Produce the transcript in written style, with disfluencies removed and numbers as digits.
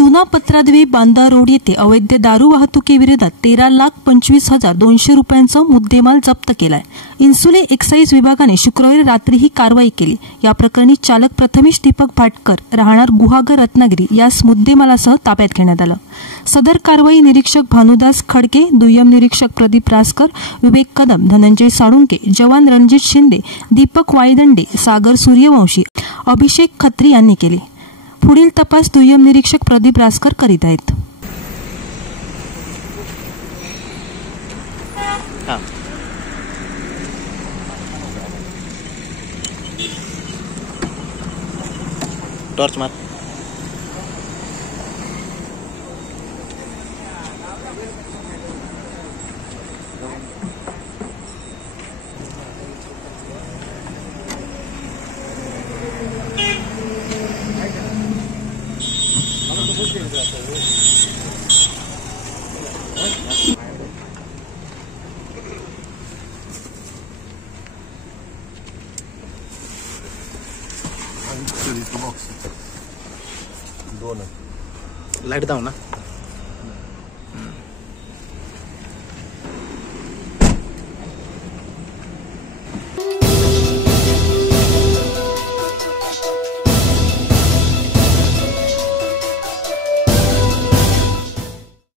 जुना पत्राद्वी बांदा रोड येथे अवैध दारू वाहतुकीविरोधात 13,25,200 रुपयांचा मुद्देमाल जप्त केलाय। इन्सुले एक्साईज विभागाने शुक्रवारी रात्री ही कारवाई केली। या प्रकरणी चालक प्रथमेश दीपक भाटकर राहणार गुहागर रत्नागिरी यास मुद्देमालासह ताब्यात घेण्यात आलं। सदर कारवाई निरीक्षक भानुदास खडके, दुय्यम निरीक्षक प्रदीप रासकर, विवेक कदम, धनंजय साळुंके, जवान रणजित शिंदे, दीपक वायदंडे, सागर सूर्यवंशी, अभिषेक खत्री यांनी केले। पुढील तपास दुय्यम निरीक्षक प्रदीप रासकर करीत आहेत। टॉर्च मार। लाइट दाव ना।